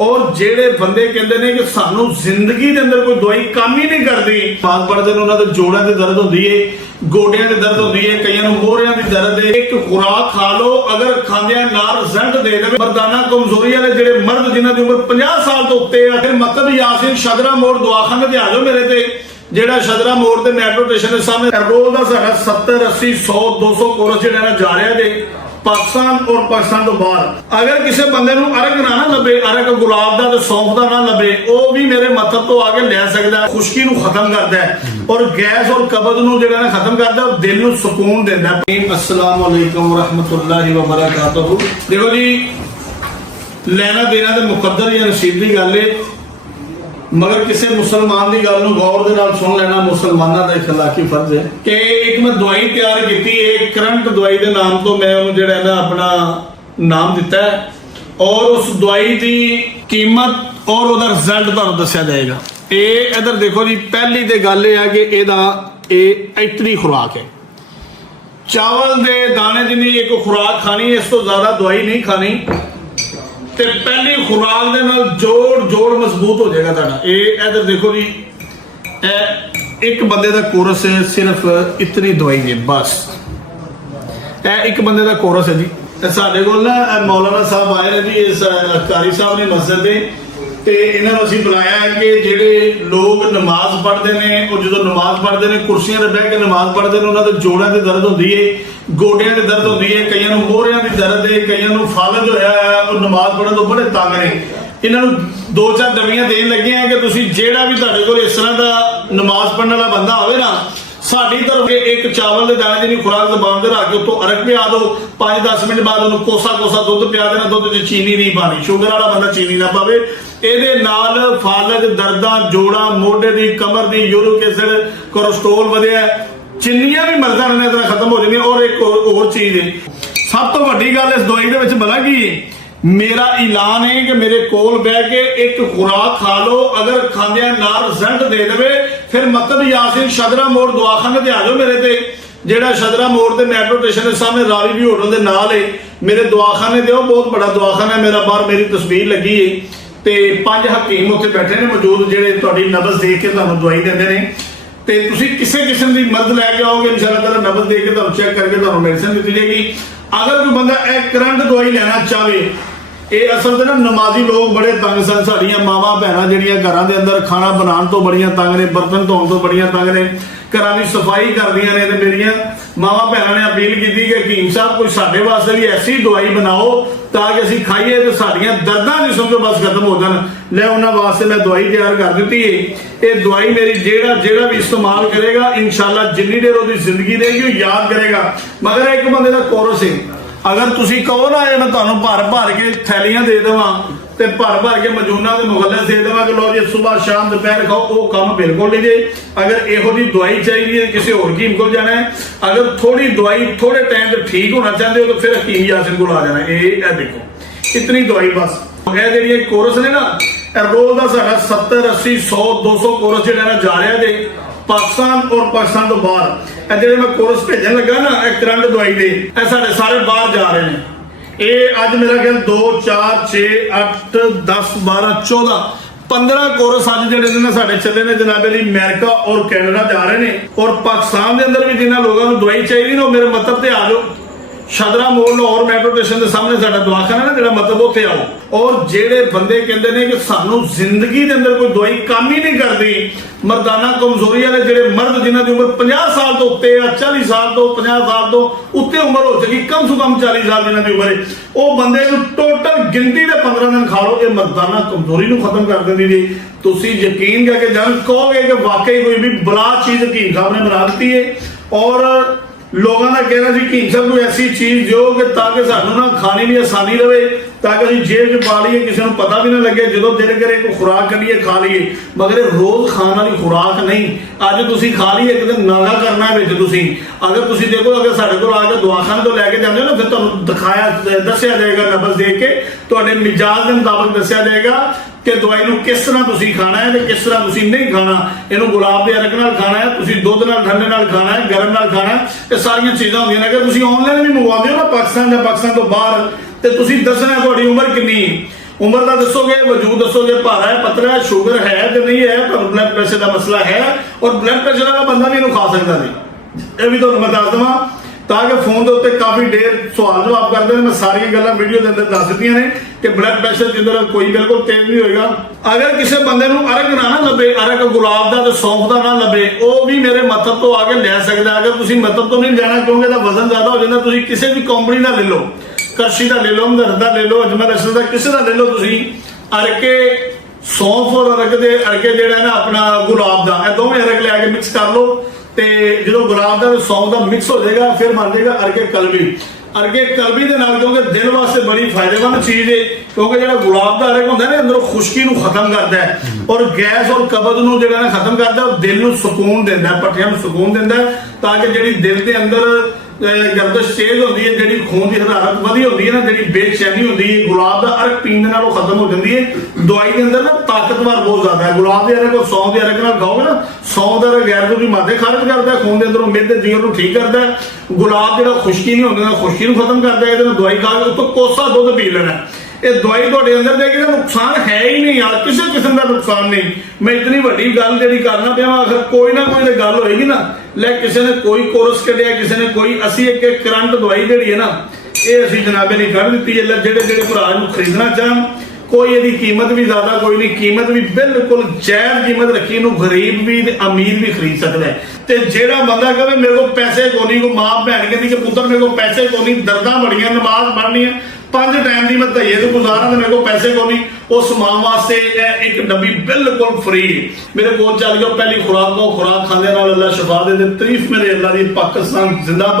और जेड़े बंदे कहते हैं कि सानू जिंदगी के अंदर कोई दवाई काम ही नहीं करती, बात पढ़ते हैं उन्होंने जोड़ों की दर्द होती है, गोडियां की दर्द होती है, कई मोहरियां की दर्द है, एक खुराक खा लो अगर खांदे नाल रिजल्ट दे दे। मर्दाना कमजोरी वाले जेड़े मर्द जिन्हां दी उम्र 50 साल तो उत्ते है, फिर मतलब यासीन शदरा मोड़ दवाखाने ते आ जाओ मेरे ते, जेड़ा शदरा मोड़ ते मेट्रो स्टेशन के सामने रोज का सारा 70 80 100 200 कोरस जेड़ा जा रहा है पाकिस्तान और पाकिस्तान तो बाहर। अगर किसी बंदे नूं अरग ना लभे, अरग गुलाब दा ते सौंफ दा ना लभे, वो भी मेरे मतलब तो आगे ले सकदा है, खुश्की नूं खत्म करदा है और गैस और कब्ज नूं जेड़ा ना खत्म करदा है, दिल नूं सुकून देंदा है। अस्सलाम वालेकुम रहमतुल्लाहि व बरकातहू। देखो जी, लेना देना ते मुकद्दर या नसीब दी गल है, मगर किसी मुसलमान की गल गौर दे नाल सुन लेना मुसलमानों का इखलाकी फर्ज है। कि एक मैं दवाई तैयार की है, करंट दवाई के नाम तो मैं उन्होंने जेड़ा ना अपना नाम दिता है और उस दवाई की कीमत और उसका रिजल्ट तुहानूं दस्सिया जाएगा। ये इधर देखो जी, पहली तो गल यह है कि यह इतनी खुराक है, चावल के दाने जिन्नी एक खुराक खानी, इस तो ज्यादा दवाई नहीं खानी, ते पहली खुराक दे नाल जोड़ जोड़ मजबूत हो जाएगा तुहाडा। ये इधर देखो जी, एक बंदे का कोरस है, सिर्फ इतनी दवाई है बस, एक बंदे का कोरस है जी। साडे कोल ना मौलाना साहब आए ने जी, इस कारी साहब ने मस्जिद दे ते इन्हां असीं बुलाया है कि जेड़े लोग नमाज पढ़ते हैं और जो नमाज पढ़ते हैं कुर्सियां ते बह के नमाज पढ़ते हैं, उन्होंने जोड़ों की दर्द होती है, गोडियां की दर्द होती है, कई मोहरियां की दर्द है, कई फालज होया है और नमाज पढ़ने तो बड़े तंग ने। इन्होंने 2-4 दवाइयां देन लगे हैं कि तुसीं जेड़ा भी तुहाडे कोल इस तरह का नमाज पढ़ने वाला बंदा होवे ना, साडी तरफ एक चावल के दाने जिन्नी खुराक जबान से रख के उत्तों अरक पिया दो, 5-10 मिनट बाद उन्होंने कोसा कोसा दुध पिया देना, दुध च चीनी नहीं पानी, शुगर वाला बंदा चीनी ना पावे। ਇਹਦੇ ਨਾਲ फालज दर्दां जोड़ा मोढे दी कमर दी यूरिक एसिड कोलेस्ट्रोल ਵਧਿਆ, चिन्नियां भी मर्दां ने इतना खत्म हो जाएंगी। और एक और चीज है, सब तो वड्डी गल इस दवाई दे विच भला की मेरा ऐलान है कि मेरे कोल बह के एक खुराक खा लो, अगर खांदे नाल रिजल्ट दे देवे, फिर मतलब यासीन शदरा मोड़ दवाखाने ते आ जाओ मेरे ते, जेड़ा शदरा मोड़ ते मेट्रो स्टेशन के सामने रावी भी होटल के नाल है, मेरे दवाखाने दे, बहुत बड़ा दवाखाना है मेरा, बाहर मेरी तस्वीर लगी है ते 5 हकीम उत्थे बैठे ने मौजूद, जेड़े तुहाडी नब्ज देख के तुहानूं दवाई देंदे ने ते तुसीं किसी किस्म की मदद लैके आओगे, इंशाअल्लाह ताला नब्ज देख के तुहानूं चेक करके तुहानूं मेडिसिन दी जाएगी। अगर कोई बंदा एक करंट दवाई लेना चाहे, ये असल ना नमाजी लोग बड़े तंग सन, साडियां मावां भैणां जिहड़ियां घरां दे अंदर खाना बनाउण तो बड़ियां तंग ने, बर्तन धोण तो बड़ियां तंग ने, घरां दी सफाई करदियां ने, ते मेरियां मावां भैणां ने अपील की कि हकीम साहब कोई साडे वास्ते भी ऐसी दवाई बनाओ ताकि असीं खाइए तो साडियां दर्दां जिस्म तो बस खत्म हो जान। ले उन्हां वास्ते मैं दवाई तैयार कर दी है। ये दवाई मेरी जेड़ा भी इस्तेमाल करेगा इंशाअल्लाह जिन्नी देर उसकी जिंदगी रहेगी वो याद करेगा। मगर एक बंदे का कोरस है, अगर तुसीं कहो ना मैं तुहानूं भर भर के थैलियां दे देवां ते भर भर के मजूना के मुगल्ले दे देवां कि लो जी सुबह शाम दोपहर खाओ, वो काम बिल्कुल नहीं जे। अगर इहो जी दवाई चाहिए किसी होर हकीम को जाना है, अगर थोड़ी दवाई थोड़े टाइम से ठीक होना चाहते हो तो फिर हकीम यासिन को आ जाना। ये देखो इतनी दवाई बस। ये जी कोरस ने ना रोज का सारा 70 80 100 200 कोरस जो जा रहा है पाकिस्तान और पाकिस्तान तो बाहर। जो मैं कोरस भेजन लगा ना करंट दवाई के, सारे बाहर जा रहे हैं। ये अज मेरा ख्याल 2 4 6 8 10 12 14 15 कोरस अज जो साढ़े चले ने जनाबे लिए अमेरिका और कैनेडा जा रहे हैं। और पाकिस्तान के अंदर भी जिन्होंने लोगों को दवाई चाहिए ना, मेरे मतलब से आ जाओ, शदरा मोड़ लाहौर मेट्रो स्टेशन के सामने साडा दवाखाना ना, जो मतलब उत्थे आओ। और जेड़े बंदे कहते हैं कि सानू जिंदगी के अंदर कोई दवाई काम ही नहीं करती, मर्दाना कमजोरी वाले जेड़े मर्द जिन्हां दी उम्र 50 साल तो उत्ते, 40 साल तो 50 साल तो उत्ते उम्र हो चुकी, कम से कम 40 साल जिन्हां दी उम्र है, वो बंदे नूं टोटल गिनती दे 15 दिन खा लो, ये मर्दाना कमजोरी नूं खत्म कर देंदी जी। तुसीं यकीन करके जान कहोगे कि वाकई कोई भी बला चीज हकीम साहब ने बना दी है। और लोगों का कहना सी हकीम साहब कोई ऐसी चीज जो कि ताकि सानू ना खाने भी आसानी रहे, ताकि असीं जेब च पा लीए, किसी को पता भी ना लगे, जो दिल करे कोई खुराक करिए खा लीए, मगर रोज खाने वाली खुराक नहीं। अज तुसीं खा ली एक दिन नागा करना है विच तुसीं। अगर तुसीं देखो अगर साडे कोल आके दवाखाने तो लैके जाते हो ना, फिर तुहानूं दिखाया दस्सिया जाएगा, नब्ज देख के तुहाडे मिजाज के मुताबिक दस्सिया जाएगा कि दवाई नूं किस तरह तुसीं खाना है ते किस तरह तुसीं नहीं खाना। इहनूं गुलाब के अरक नाल खाना है, तुसीं दुध नाल ठंडे नाल खाना है, गर्म नाल खाना है, ये सारियां चीज़ां होंदियां ने। अगर तुसीं ऑनलाइन भी मंगवाते हो ना पाकिस्तान तो बाहर, तो तुसीं दसना तुहाडी उम्र कितनी है। ਉਮਰ ਦਾ ਦੱਸੋਗੇ, ਵਜੂਦ ਦੱਸੋਗੇ, ਭਾਰਾ ਹੈ, ਪਤਲਾ ਹੈ, ਸ਼ੂਗਰ ਹੈ ਜਾਂ ਨਹੀਂ ਹੈ, ਤੁਹਾਨੂੰ ਬਲੱਡ ਪ੍ਰੈਸ਼ਰ ਦਾ ਮਸਲਾ ਹੈ, ਔਰ ਬਲੱਡ ਪ੍ਰੈਸ਼ਰ ਵਾਲਾ ਬੰਦਾ ਵੀ ਇਹਨੂੰ ਖਾ ਸਕਦਾ ਨਹੀਂ। ਇਹ ਵੀ ਤੁਹਾਨੂੰ ਮੈਂ ਦੱਸ ਦੇਵਾਂ, ਤਾਂ ਕਿ ਫੋਨ ਦੇ ਉੱਤੇ ਕਾਫੀ ਦੇਰ ਸਵਾਲ ਜਵਾਬ ਕਰਦੇ ਨੇ, ਮੈਂ ਸਾਰੀਆਂ ਗੱਲਾਂ ਵੀਡੀਓ ਦੇ ਅੰਦਰ ਦੱਸ ਦਿੱਤੀਆਂ ਨੇ ਕਿ ਬਲੱਡ ਪ੍ਰੈਸ਼ਰ ਦੇ ਅੰਦਰ ਕੋਈ ਬਿਲਕੁਲ ਤੇਜ਼ ਨਹੀਂ ਹੋਏਗਾ। ਅਗਰ ਕਿਸੇ ਬੰਦੇ ਨੂੰ ਅਰਕ ਨਾ ਲੱਭੇ, ਅਰਕ ਗੁਲਾਬ ਦਾ ਤੇ ਸੌਂਫ ਦਾ ਨਾ ਲੱਭੇ, ਉਹ ਵੀ ਮੇਰੇ ਮਤਲਬ ਤੋਂ ਆ ਕੇ ਲੈ ਸਕਦਾ। ਅਗਰ ਤੁਸੀਂ ਮਤਲਬ ਤੋਂ ਨਹੀਂ ਲੈਣਾ ਕਿਉਂਕਿ ਇਹਦਾ ਵਜ਼ਨ ਜ਼ਿਆਦਾ ਹੋ ਜਾਂਦਾ, ਤੁਸੀਂ ਕਿਸੇ ਵੀ ਕੰਪਨੀ ਦਾ ਲੈ ਲਓ, ਕਰਸ਼ੀ ਦਾ ਲੈ ਲਓ, ਹਮਦਰਦ ਦਾ ਲੈ ਲਓ, ਅਜਮਲ ਅਸ਼ਰ ਦਾ, ਕਿਸੇ ਦਾ ਲੈ ਲਓ ਤੁਸੀਂ। ਅਰਕੇ ਸੌਂਫ ਔਰ ਅਰਕੇ ਜਿਹੜਾ ਹੈ ਨਾ ਆਪਣਾ ਗੁਲਾਬ ਦਾ, ਇਹ ਦੋਵੇਂ ਅਰਕ ਲਿਆ ਕੇ ਮਿਕਸ ਕਰ ਲਓ, ਤੇ ਜਦੋਂ ਗੁਲਾਬ ਦਾ ਤੇ ਸੌਂਫ ਦਾ ਮਿਕਸ ਹੋ ਜਾਏਗਾ ਫਿਰ ਬਣ ਜਾਏਗਾ ਅਰਕੇ ਕਲਬੀ। ਅਰਕੇ ਕਲਬੀ ਦੇ ਨਾਲ, ਕਿਉਂਕਿ ਦਿਲ ਵਾਸਤੇ ਬੜੀ ਫਾਇਦੇਮੰਦ ਚੀਜ਼ ਹੈ, ਕਿਉਂਕਿ ਜਿਹੜਾ ਗੁਲਾਬ ਦਾ ਅਰਕ ਹੁੰਦਾ ਨਾ ਅੰਦਰੋਂ ਖੁਸ਼ਕੀ ਨੂੰ ਖਤਮ ਕਰਦਾ ਹੈ, ਔਰ ਗੈਸ ਔਰ ਕਬਜ਼ ਨੂੰ ਜਿਹੜਾ ਨਾ ਖਤਮ ਕਰਦਾ, ਔਰ ਦਿਲ ਨੂੰ ਸਕੂਨ ਦਿੰਦਾ, ਪੱਠਿਆਂ ਨੂੰ ਸਕੂਨ ਦਿੰਦਾ, ਤਾਂ ਕਿ ਜਿਹੜੀ ਦਿਲ ਦੇ ਅੰਦਰ ਗਰਦਸ਼ ਤੇਜ਼ ਹੁੰਦੀ ਹੈ, ਜਿਹੜੀ ਖੂਨ ਦੀ ਹਰਾਰਤ ਵਧੀ ਹੁੰਦੀ ਹੈ ਨਾ, ਜਿਹੜੀ ਬੇਚੈਨੀ ਹੁੰਦੀ ਹੈ, ਗੁਲਾਬ ਦਾ ਅਰਕ ਪੀਣ ਦੇ ਨਾਲ ਉਹ ਖਤਮ ਹੋ ਜਾਂਦੀ ਹੈ। ਦਵਾਈ ਦੇ ਅੰਦਰ ਨਾ ਤਾਕਤਵਰ ਬਹੁਤ ਜ਼ਿਆਦਾ ਹੈ। ਗੁਲਾਬ ਦੇ ਅਰਕ ਔਰ ਸੌਂਫ ਦੇ ਅਰਕ ਨਾਲ ਖਾਓਗੇ ਨਾ, ਸੌਂਫ ਦਾ ਗੈਰ ਜ਼ਰੂਰੀ ਮਾਦੇ ਖਾਰਜ ਕਰਦਾ, ਖੂਨ ਦੇ ਅੰਦਰੋਂ ਮਿੱਧ ਜੀਵਨ ਨੂੰ ਠੀਕ ਕਰਦਾ। ਗੁਲਾਬ ਜਿਹੜਾ ਖੁਸ਼ਕੀ ਨਹੀਂ ਹੁੰਦੀ ਨਾ, ਖੁਸ਼ਕੀ ਨੂੰ ਖਤਮ ਕਰਦਾ। ਇਹਦੇ ਨਾਲ ਦਵਾਈ ਖਾ ਕੇ ਉੱਤੋਂ ਕੋਸਾ ਦੁੱਧ ਪੀ ਲੈਣਾ। ਇਹ ਦਵਾਈ ਤੁਹਾਡੇ ਅੰਦਰ ਦੇ ਕੇ ਨੁਕਸਾਨ ਹੈ ਹੀ ਨਹੀਂ ਯਾਰ, ਕਿਸੇ ਕਿਸਮ ਦਾ ਨੁਕਸਾਨ ਨਹੀਂ। ਮੈਂ ਇਤਨੀ ਵੱਡੀ ਗੱਲ ਜਿਹੜੀ ਕਰਨਾ ਪਿਆ, ਅਗਰ ਕੋਈ ਨਾ ਕੋਈ ਗੱਲ ਹੋਏਗੀ ਨਾ, ਲੈ ਕਿਸੇ ਨੇ ਕੋਈ ਕੋਰਸ ਕੱਢਿਆ, ਕਿਸੇ ਨੇ ਕੋਈ, ਅਸੀਂ ਇੱਕ ਕਰੰਟ ਦਵਾਈ ਜਿਹੜੀ ਹੈ ਨਾ, ਇਹ ਅਸੀਂ ਜਨਾਬੇ ਨੇ ਕੱਢ ਦਿੱਤੀ ਹੈ। ਜਿਹੜੇ ਭਰਾ ਨੂੰ ਖਰੀਦਣਾ ਚਾਹਣ, ਕੋਈ ਇਹਦੀ ਕੀਮਤ ਵੀ ਜ਼ਿਆਦਾ ਕੋਈ ਨਹੀਂ, ਕੀਮਤ ਵੀ ਬਿਲਕੁਲ ਜਾਇਜ਼ ਕੀਮਤ ਰੱਖੀ, ਇਹਨੂੰ ਗਰੀਬ ਵੀ ਤੇ ਅਮੀਰ ਵੀ ਖਰੀਦ ਸਕਦਾ ਹੈ। ਤੇ ਜਿਹੜਾ ਬੰਦਾ ਕਹੇ ਮੇਰੇ ਕੋਲ ਪੈਸੇ ਕੋਈ ਨਹੀਂ, ਕੋਈ ਮਾਂ ਭੈਣ ਕਹਿੰਦੀ ਕਿ ਪੁੱਤਰ ਮੇਰੇ ਕੋਲ ਪੈਸੇ ਕੋਈ ਨਹੀਂ, ਦਰਦਾਂ ਬੜੀਆਂ, ਨਮਾਜ਼ ਪੜ੍ਹਨੀ ਹੈ, 5 ਟਾਈਮ ਦੀ ਮੈਂ ਧਈਏ ਤੇ ਗੁਜ਼ਾਰਾਂ, ਤੇ ਮੇਰੇ ਕੋਲ ਪੈਸੇ ਕੋਈ ਨਹੀਂ, ਉਸ ਮਾਂ ਵਾਸਤੇ ਇਹ ਇੱਕ ਡੱਬੀ ਬਿਲਕੁਲ ਫ੍ਰੀ। ਮੇਰੇ ਕੋਲ ਚੱਲ ਜਾਓ, ਪਹਿਲੀ ਖੁਰਾਕ ਖਾਂਦੇ ਨਾਲ ਅੱਲਾ ਸ਼ਿਫਾ ਦੇ, ਤਾਰੀਫ ਮੇਰੇ ਅੱਲਾ ਦੀ। ਪਾਕਿਸਤਾਨ ਜ਼ਿੰਦਾਬਾਦ।